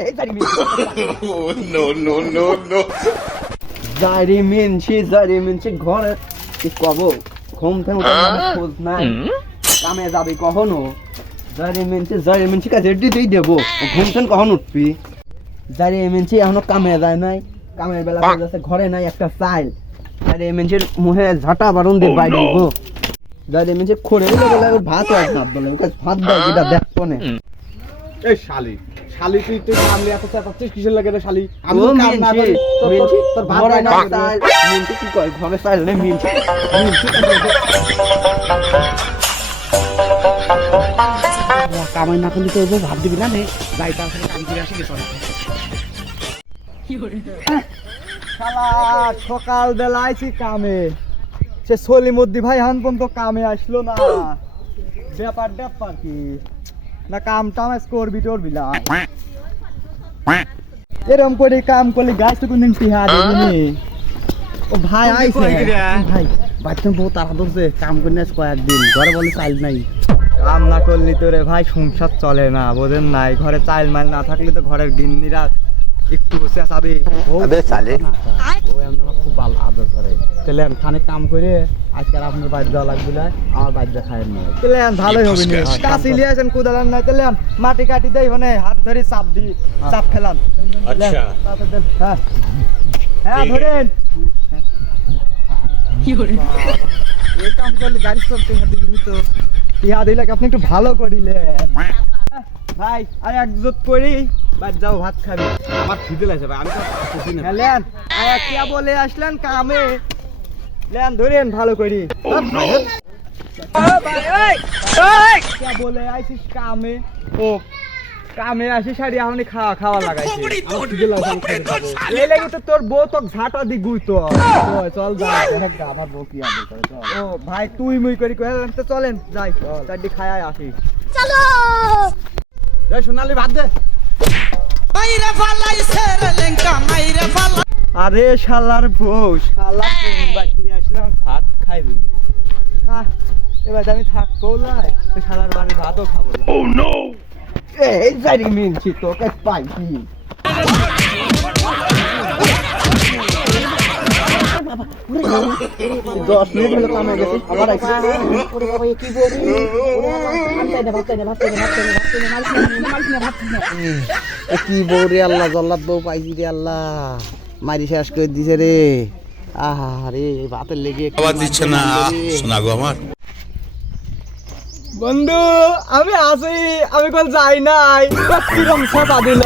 No, no, no, no. জারি মিনছি ঘরে কি কব ঘুম থেকে উঠে খোঁজ নাই কামে যাবি কখনো জারি মিনছি কাজে দিতেই দেবো ঘুম থেকে কখন উঠবি জারি মিনছি এখনো কামে যায় নাই কামের বেলা যাচ্ছে ঘরে নাই একটা চাইল জারি মিনছির মুহে ঝাঁটা বারুন দিয়ে বাইরে গো জারি মিনছি খড়ে ভাত হয় না বলে ভাত দেয় যেটা দেখতো না এই শালি তুই সামনে এত চাপাচ্ছিস কিসের লাগে রে শালি আমি ও তো কাম না করি তোর ভাত হয় না মিনছি কি কয় ঘরে চাইল নেই মিনছি কামাই না করলে তো ভাত দিবি না নে যাই তার সাথে কাম করে আসি গে শালা সকাল বেলা আইছি কামে সে সলিমুদ্দি ভাই হান পর্যন্ত কামে আসলো না ব্যাপার কি না কাম টাম করবি টরবি না এরকম করে কাম করলে গাছ তো কোনদিন পিহা দেবনি ও ভাই আইছে ভাই বাচ্চা বউ তারা ধরছে কাম করে কয়েকদিন ঘরে বলে চাইল নাই কাম না করলি তো রে ভাই সংসার চলে না বোঝেন নাই ঘরে চাইল মাইল না থাকলে তো ঘরের গিন্নিরা একটু চেঁচাবে ও এমন খুব ভালো আদর করে তাহলে খানিক কাম করে আজকে আপনার বাড়ি যাওয়া লাগবে না আমার বাড়িতে খায় না তাহলে ভালোই হবে না কাশি লিয়েছেন কুদালাম না তাহলে মাটি কাটি দেই মানে হাত ধরে চাপ দি চাপ খেলাম আচ্ছা হ্যাঁ হ্যাঁ ধরেন কি করে এই কাম করলে গাড়ি চলতে হবে তো ইহা দিলে আপনি একটু ভালো করিলে ভাই আর একজোট করি বাদ যাও ভাত খাবি আমার খিদে লাগছে ভাই আমি তো খুশি না লেন আয়া কিয়া বলে আসলেন কামে লেন ধরেন ভালো করি কিয়া বলে আইছিস কামে ও কামে আসিস আর এখনই খাওয়া লাগাইছে আমার খিদে লাগছে আমি খেতে যাবো এই লাগি তো তোর বউ তো ঝাঁটা দি গুই তো চল যা দেখ আমার বউ কি আদর করে চল ও ভাই তুই মুই করি কইলাম তো চলেন যাই চারটি খায় আসি চলো এই সোনালি ভাত দে মাইরে ফালাইছে রে লেঙ্কা মাইরে ফালা আরে শালার বউ শালা কোন বাকলি আসলাম ভাত খাইবি না এবার আমি থাকবো না ওই শালার বাড়ি ভাতও খাবো না ও নো এই জারি মিনছি তোকে পাইছি দশ মিনিট হলো কামে গেছি আবার আইছি ওরে বাবা কি বলি কি বউ রে আল্লাহ জল্লাদ বউ পাইছি রে আল্লাহ মারি শেষ করে দিছে রে আহা রে ভাতের লেগে আবার দিচ্ছে না শোনা গো আমার বন্ধু আমি আছি আমি কোন যাই নাই কিরম সাদা দিল